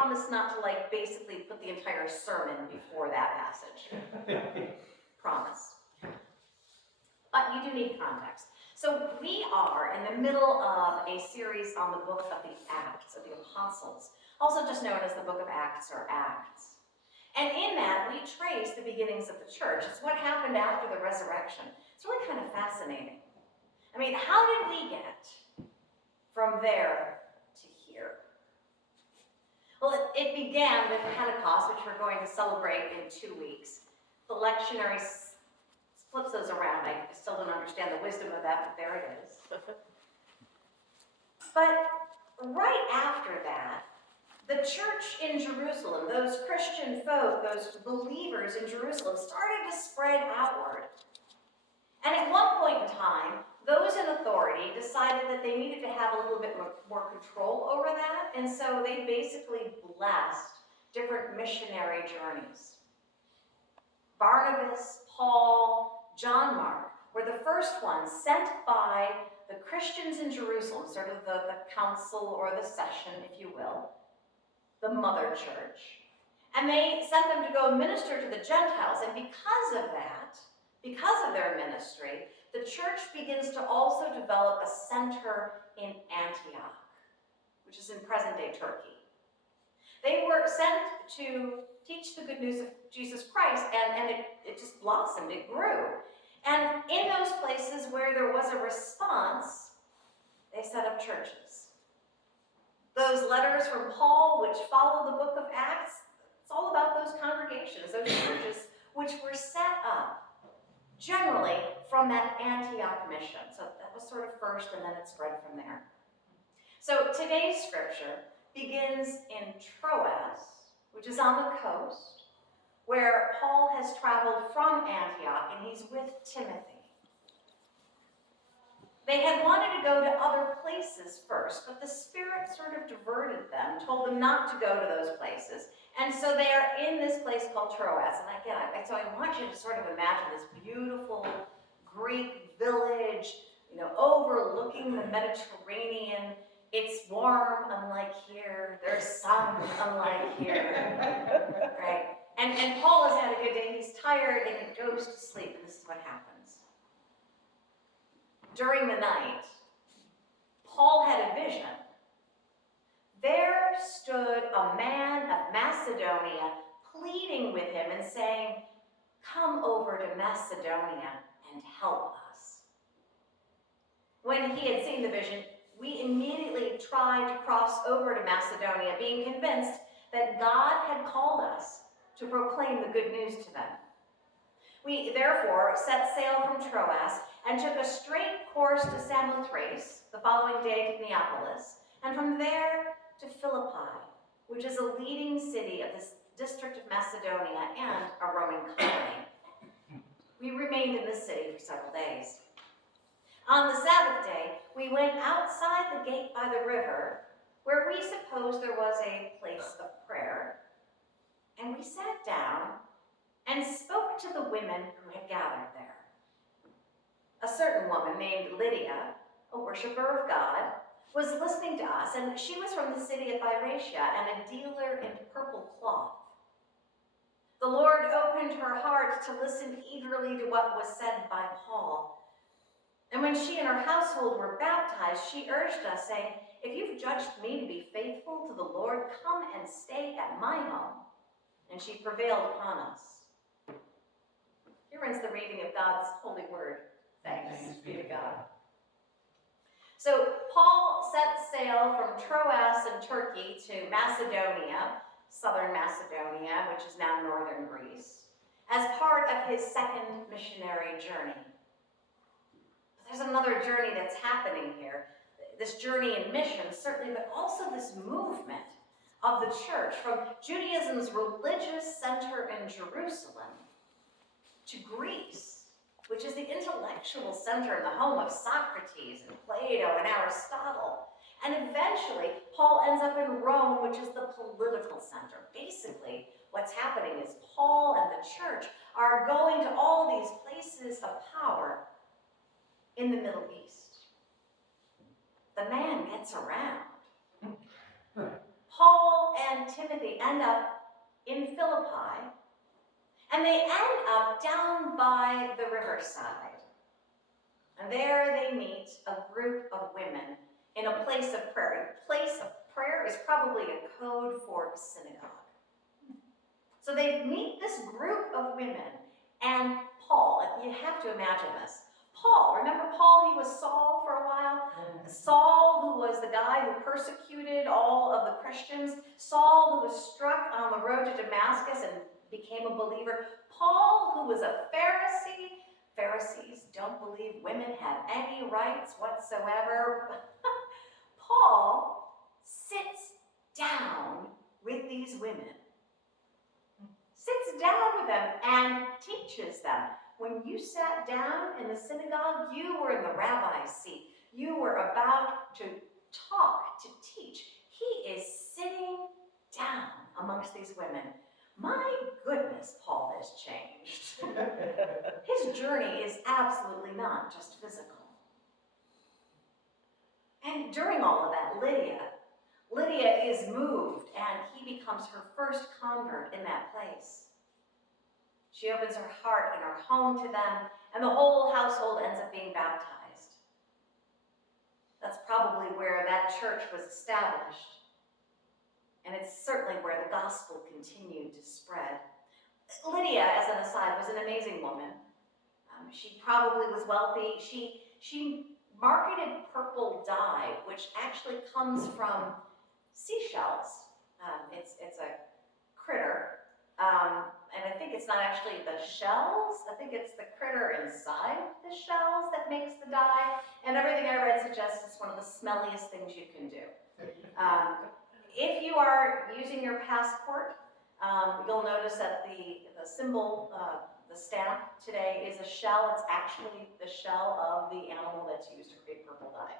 promise not to basically put the entire sermon before that passage. Promise. But you do need context. So we are in the middle of a series on the book of the Acts of the Apostles, also just known as the book of Acts or Acts. And in that, we trace the beginnings of the church. It's what happened after the resurrection. It's really kind of fascinating. I mean, how did we get from there to here? Well, it began with Pentecost, which we're going to celebrate in 2 weeks. The lectionary flips those around. I still don't understand the wisdom of that, but there it is. But right after that, the church in Jerusalem, those Christian folk, those believers in Jerusalem, started to spread outward. And at one point in time, those in authority decided that they needed to have a little bit more control over that, and so they basically blessed different missionary journeys. Barnabas, Paul, John Mark were the first ones sent by the Christians in Jerusalem, sort of the council or the session, if you will, the mother church. And they sent them to go minister to the Gentiles. And because of that, because of their ministry, the church begins to also develop a center in Antioch, which is in present-day Turkey. They were sent to teach the good news of Jesus Christ, and it just blossomed, it grew. And in those places where there was a response, they set up churches. Those letters from Paul, which follow the book of Acts, it's all about those congregations, those churches, which were set up generally from that Antioch mission. So that was sort of first, and then it spread from there. So today's scripture begins in Troas, which is on the coast, where Paul has traveled from Antioch, and he's with Timothy. They had wanted to go to other places first, but the Spirit sort of diverted them, told them not to go to those places. And so they are in this place called Troas. And again, so I want you to sort of imagine this beautiful Greek village, overlooking the Mediterranean. It's warm, unlike here. There's sun, unlike here. Right? And Paul has had a good day. He's tired, and he goes to sleep. And this is what happens. During the night, Paul had a vision. There stood a man of Macedonia pleading with him and saying, "Come over to Macedonia and help us." When he had seen the vision, we immediately tried to cross over to Macedonia, being convinced that God had called us to proclaim the good news to them. We therefore set sail from Troas and took a straight course to Samothrace, the following day to Neapolis, and from there to Philippi, which is a leading city of this district of Macedonia and a Roman colony. We remained in this city for several days. On the Sabbath day, we went outside the gate by the river, where we supposed there was a place of prayer, and we sat down and spoke to the women who had gathered there. A certain woman named Lydia, a worshiper of God, was listening to us, and she was from the city of Thyatira and a dealer in purple cloth. The Lord opened her heart to listen eagerly to what was said by Paul. And when she and her household were baptized, she urged us, saying, "If you've judged me to be faithful to the Lord, come and stay at my home." And she prevailed upon us. Here ends the reading of God's holy word. Thanks be to God. So Paul set sail from Troas in Turkey to Macedonia, southern Macedonia, which is now northern Greece, as part of his second missionary journey. But there's another journey that's happening here. This journey in mission, certainly, but also this movement of the church from Judaism's religious center in Jerusalem to Greece, which is the intellectual center and the home of Socrates and Plato and Aristotle. And eventually, Paul ends up in Rome, which is the political center. Basically, what's happening is Paul and the church are going to all these places of power in the Middle East. The man gets around. Paul and Timothy end up in Philippi, and they end up down by the riverside. And there they meet a group of women in a place of prayer. A place of prayer is probably a code for synagogue. So they meet this group of women, and Paul, you have to imagine this. Paul, remember Paul? He was Saul for a while. Saul, who was the guy who persecuted all of the Christians. Saul, who was struck on the road to Damascus and became a believer. Paul, who was a Pharisee. Pharisees don't believe women have any rights whatsoever. Paul sits down with these women. Sits down with them and teaches them. When you sat down in the synagogue, you were in the rabbi's seat. You were about to talk, to teach. He is sitting down amongst these women. My goodness, Paul has changed. His journey is absolutely not just physical. And during all of that, Lydia is moved, and he becomes her first convert in that place. She opens her heart and her home to them, and the whole household ends up being baptized. That's probably where that church was established. And it's certainly where the gospel continued to spread. Lydia, as an aside, was an amazing woman. She probably was wealthy. She marketed purple dye, which actually comes from seashells. It's a critter. And I think it's not actually the shells. I think it's the critter inside the shells that makes the dye. And everything I read suggests it's one of the smelliest things you can do. If you are using your passport, you'll notice that the symbol, the stamp today is a shell. It's actually the shell of the animal that's used to create purple dye.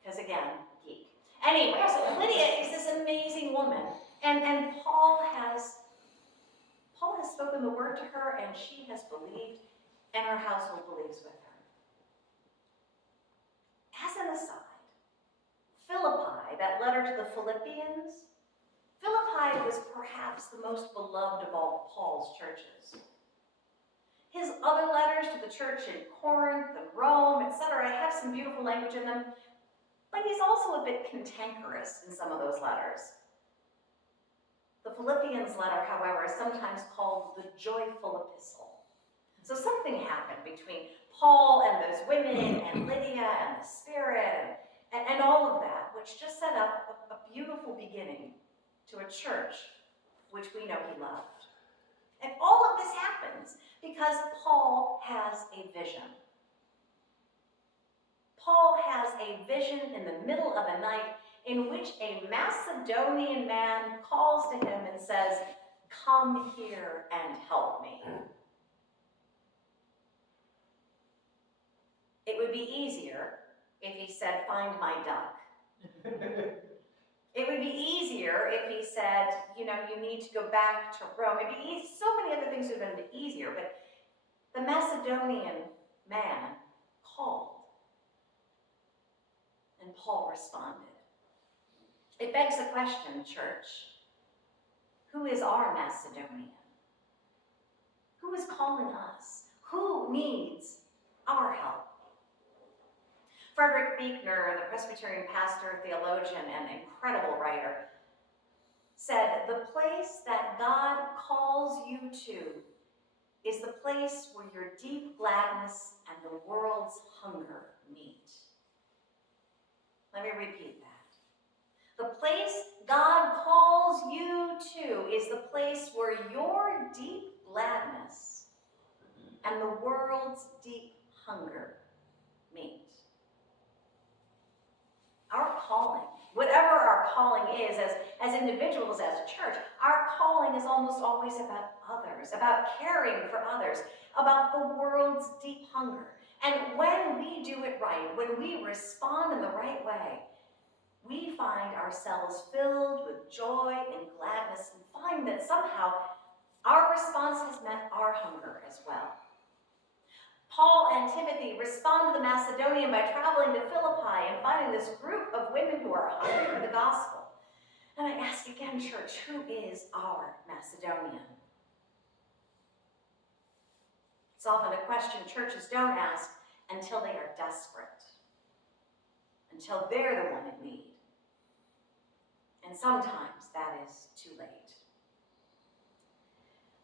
Because again, geek. Anyway, so Lydia is this amazing woman. And Paul has spoken the word to her, and she has believed, and her household believes with her. As an aside, Philippi, that letter to the Philippians, Philippi was perhaps the most beloved of all Paul's churches. His other letters to the church in Corinth and Rome, etc., have some beautiful language in them, but he's also a bit cantankerous in some of those letters. The Philippians letter, however, is sometimes called the joyful epistle. So something happened between Paul and those women and Lydia and the Spirit and all of that, which just set up a beautiful beginning to a church which we know he loved. And all of this happens because Paul has a vision. Paul has a vision in the middle of a night in which a Macedonian man calls to him and says, "Come here and help me." It would be easier if he said, "Find my duck." It would be easier if he said, you need to go back to Rome. It'd be easy. So many other things would have been easier, but the Macedonian man called, and Paul responded. It begs the question, church, who is our Macedonian? Who is calling us? Who needs our help? Frederick Buechner, the Presbyterian pastor, theologian, and incredible writer, said, "The place that God calls you to is the place where your deep gladness and the world's hunger meet." Let me repeat that. The place God calls you to is the place where your deep gladness and the world's deep hunger meet. Our calling, whatever our calling is, as individuals, as a church, our calling is almost always about others, about caring for others, about the world's deep hunger. And when we do it right, when we respond in the right way, we find ourselves filled with joy and gladness and find that somehow our response has met our hunger as well. Paul and Timothy respond to the Macedonian by traveling to Philippi and finding this group of women who are hungry for the gospel. And I ask again, church, who is our Macedonian? It's often a question churches don't ask until they are desperate, until they're the one in need. And sometimes that is too late.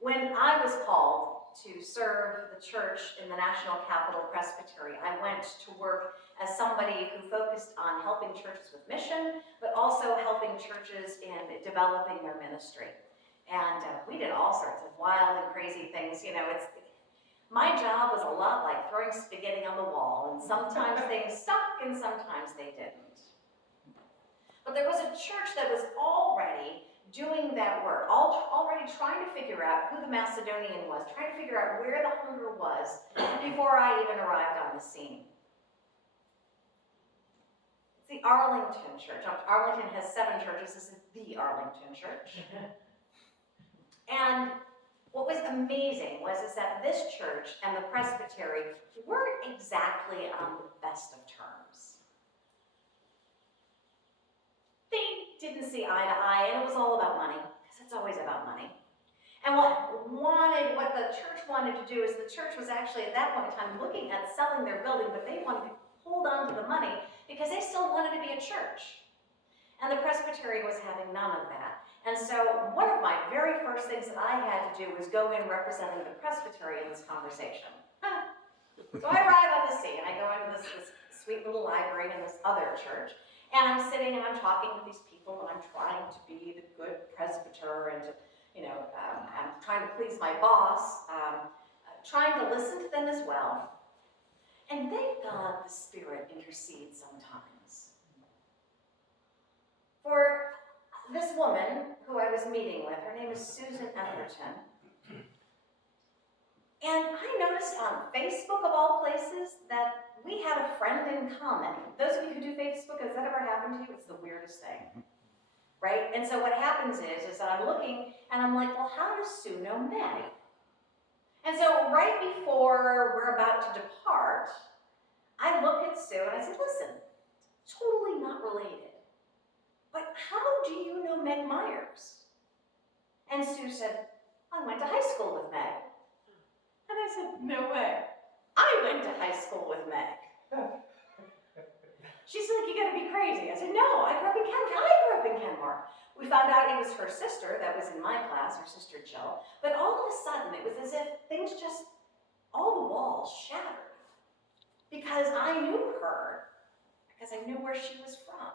When I was called to serve the church in the National Capital Presbytery, I went to work as somebody who focused on helping churches with mission, but also helping churches in developing their ministry. And we did all sorts of wild and crazy things. My job was a lot like throwing spaghetti on the wall, and sometimes things stuck and sometimes they didn't. But there was a church that was already doing that work, already trying to figure out who the Macedonian was, trying to figure out where the hunger was before I even arrived on the scene. It's the Arlington Church. Arlington has 7 churches. This is the Arlington Church. And what was amazing was that this church and the presbytery weren't exactly on the best of terms. They didn't see eye to eye, and it was all about money, because it's always about money. And what the church wanted to do is the church was actually at that point in time looking at selling their building, but they wanted to hold on to the money because they still wanted to be a church. And the presbytery was having none of that. And so one of my very first things that I had to do was go in representing the presbytery in this conversation. So I arrive on the scene, I go into this sweet little library in this other church, and I'm sitting and I'm talking with these people, and I'm trying to be the good presbyter, and I'm trying to please my boss, trying to listen to them as well. And thank God the Spirit intercedes sometimes. For this woman who I was meeting with, her name is Susan Etherton. And I noticed on Facebook, of all places, that we had a friend in common. Those of you who do Facebook, has that ever happened to you? It's the weirdest thing, right? And so what happens is that I'm looking, and I'm like, well, how does Sue know Meg? And so right before we're about to depart, I look at Sue, and I said, listen, totally not related, but how do you know Meg Myers? And Sue said, I went to high school with Meg. And I said, no way. I went to high school with Meg. She's like, you gotta be crazy. I said, no, I grew up in Kenmore. We found out it was her sister that was in my class, her sister Jill. But all of a sudden, it was as if things just, all the walls shattered. Because I knew her, because I knew where she was from.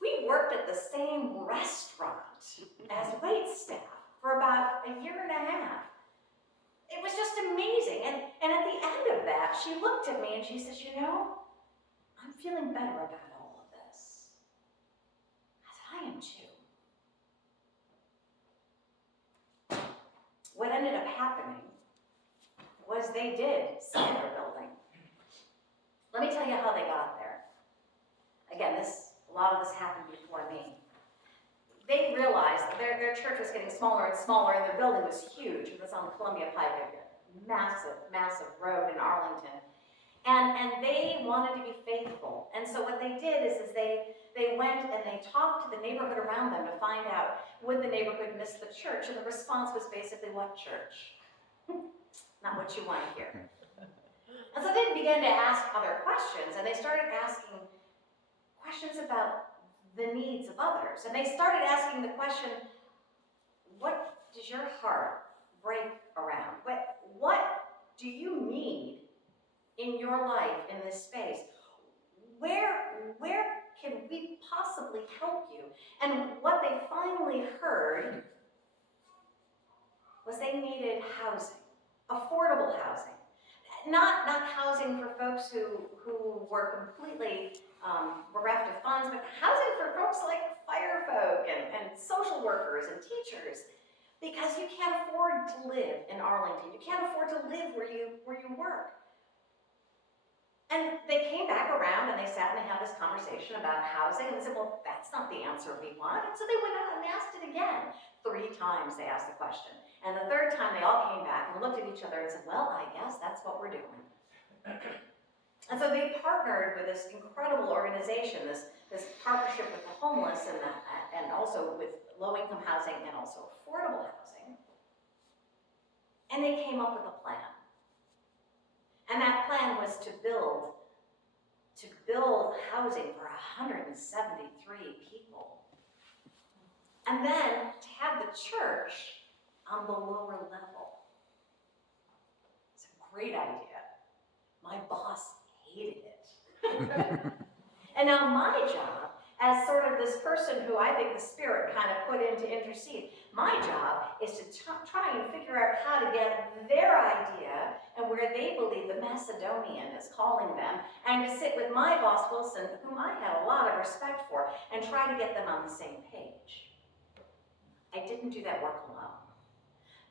We worked at the same restaurant as waitstaff for about a year and a half. It was just amazing. And at the end of that, she looked at me and she says, I'm feeling better about all of this. I said, I am too. What ended up happening was they did sell their building. Let me tell you how they got there. Again, a lot of this happened before me. They realized that their church was getting smaller and smaller, and their building was huge. It was on Columbia Pike, a massive, massive road in Arlington. And they wanted to be faithful. And so what they did is they went and they talked to the neighborhood around them to find out, would the neighborhood miss the church? And the response was basically, what church? Not what you want to hear. And so they began to ask other questions, and they started asking questions about the needs of others. And they started asking the question, what does your heart break around? What do you need in your life in this space? Where can we possibly help you? And what they finally heard was they needed housing, affordable housing. Not housing for folks who were completely bereft of funds, but housing for folks like fire folk and social workers and teachers, because you can't afford to live in Arlington. You can't afford to live where you work. And they came back around and they sat and they had this conversation about housing, and they said, well, that's not the answer we want. And so they went out and asked it again. 3 times they asked the question. And the 3rd time they all came back and looked at each other and said, well, I guess that's what we're doing. And so they partnered with this incredible organization, this this partnership with the homeless and also with low-income housing and also affordable housing. And they came up with a plan. And that plan was to build housing for 173 people. And then to have the church on the lower level. It's a great idea. My boss hated it. And now my job, as sort of this person who I think the Spirit kind of put in to intercede, my job is to try and figure out how to get their idea and where they believe the Macedonian is calling them, and to sit with my boss, Wilson, whom I had a lot of respect for, and try to get them on the same page. I didn't do that work alone.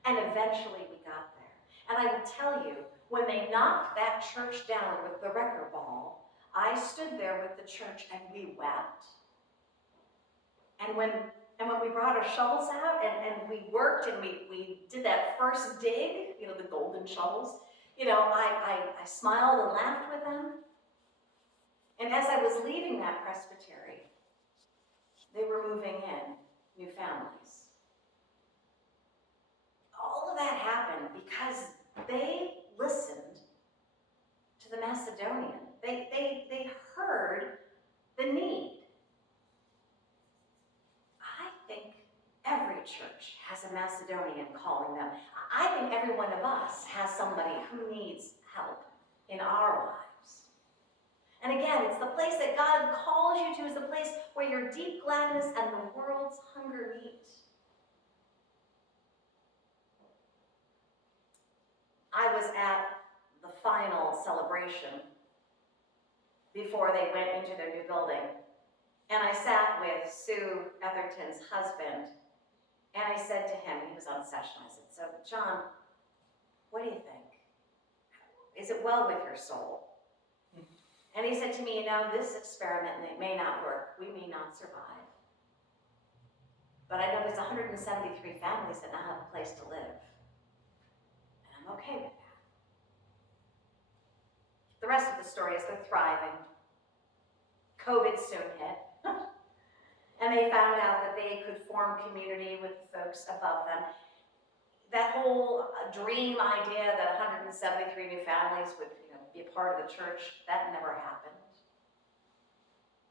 And eventually we got there. And I will tell you, when they knocked that church down with the wrecker ball, I stood there with the church and we wept. And when we brought our shovels out and we worked and we did that first dig, the golden shovels, I smiled and laughed with them. And as I was leaving that presbytery, they were moving in new families. All of that happened because they listened to the Macedonian. They heard the need. I think every church has a Macedonian calling them. I think every one of us has somebody who needs help in our lives. And again, it's the place that God calls you to, is the place where your deep gladness and the world's hunger meet. I was at the final celebration before they went into their new building. And I sat with Sue Etherton's husband, and I said to him, he was on session, I said, "So, John, what do you think? Is it well with your soul?" And he said to me, "This experiment may not work. We may not survive. But I know there's 173 families that now have a place to live. And I'm okay with that." The rest of the story is they're thriving. COVID soon hit. And they found out that they could form community with the folks above them. That whole dream idea that 173 new families would be a part of the church, that never happened.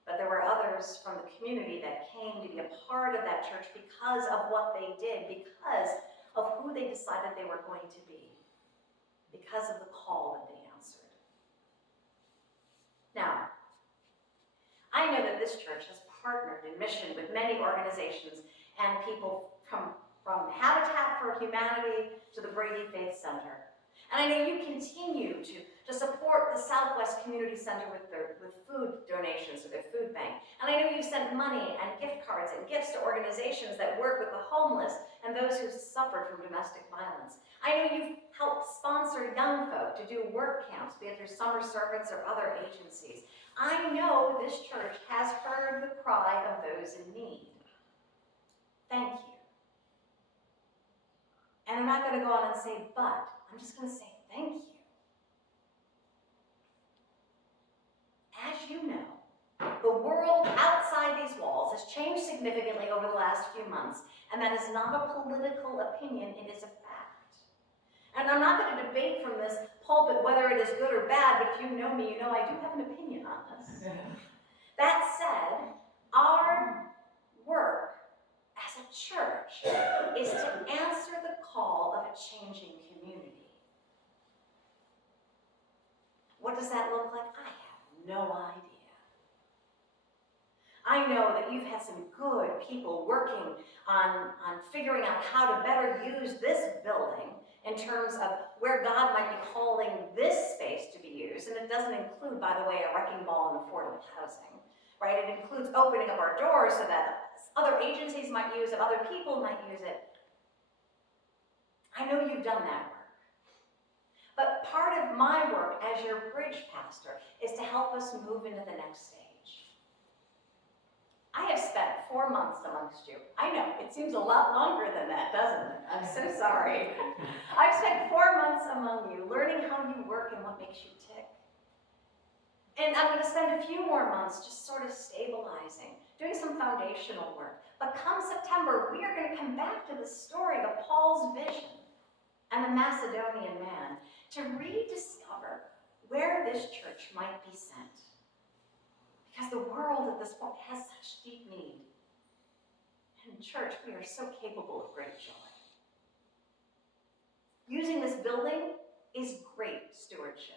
But there were others from the community that came to be a part of that church because of what they did, because of who they decided they were going to be, because of the call that they answered. Now, I know that this church has partnered in mission with many organizations and people from Habitat for Humanity to the Brady Faith Center. And I know you continue to support the Southwest Community Center with food donations or their food bank. And I know you've sent money and gift cards and gifts to organizations that work with the homeless and those who suffered from domestic violence. I know you've helped sponsor young folk to do work camps, be it through summer servants or other agencies. I know this church has heard the cry of those in need. Thank you. And I'm not going to go on and say, but. I'm just going to say thank you. As you know, the world outside these walls has changed significantly over the last few months, and that is not a political opinion, it is a fact. And I'm not going to debate from this pulpit whether it is good or bad, but if you know me, you know I do have an opinion on this. That said, our work as a church is to answer the call of a changing community. What does that look like? I have no idea. I know that you've had some good people working on figuring out how to better use this building in terms of where God might be calling this space to be used. And it doesn't include, by the way, a wrecking ball and affordable housing, right? It includes opening up our doors so that other agencies might use it, other people might use it. I know you've done that work. But part of my work as your bridge pastor is to help us move into the next stage. I have spent 4 months amongst you. I know, it seems a lot longer than that, doesn't it? I'm so sorry. I've spent 4 months among you, learning how you work and what makes you tick. And I'm going to spend a few more months just sort of stabilizing, doing some foundational work. But come September, we are going to come back to the story of Paul's vision and the Macedonian man to rediscover where this church might be sent. Because the world at this point has such deep need. And church, we are so capable of great joy. Using this building is great stewardship.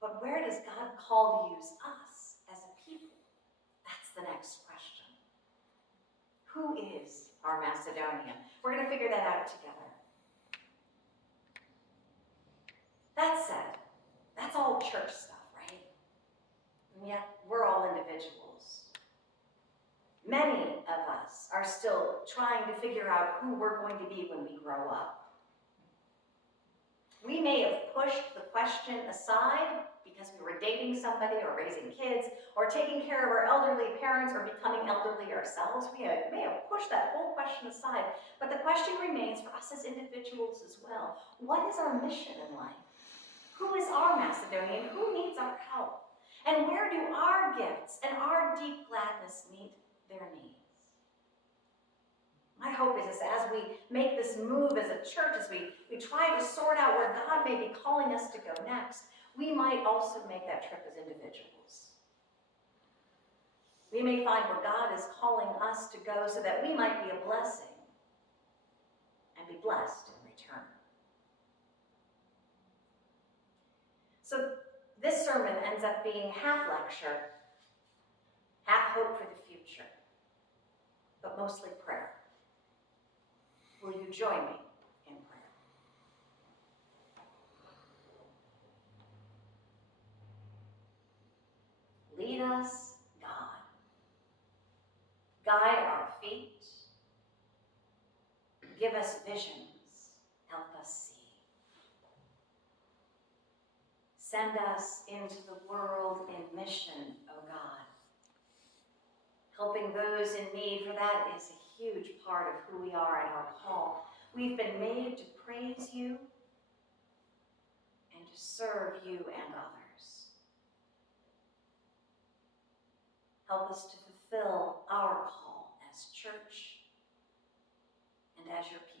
But where does God call to use us as a people? That's the next question. Who is our Macedonia? We're going to figure that out together. That said, that's all church stuff, right? And yet, we're all individuals. Many of us are still trying to figure out who we're going to be when we grow up. We may have pushed the question aside because we were dating somebody or raising kids or taking care of our elderly parents or becoming elderly ourselves. We may have pushed that whole question aside, but the question remains for us as individuals as well. What is our mission in life? Who is our Macedonian? Who needs our help? And where do our gifts and our deep gladness meet their needs? My hope is as we make this move as a church, as we try to sort out where God may be calling us to go next, we might also make that trip as individuals. We may find where God is calling us to go so that we might be a blessing and be blessed in return. So this sermon ends up being half lecture, half hope for the future, but mostly prayer. Will you join me in prayer? Lead us, God. Guide our feet. Give us visions. Help us see. Send us into the world in mission, O God. Helping those in need, for that is a huge part of who we are and our call. We've been made to praise you and to serve you and others. Help us to fulfill our call as church and as your people.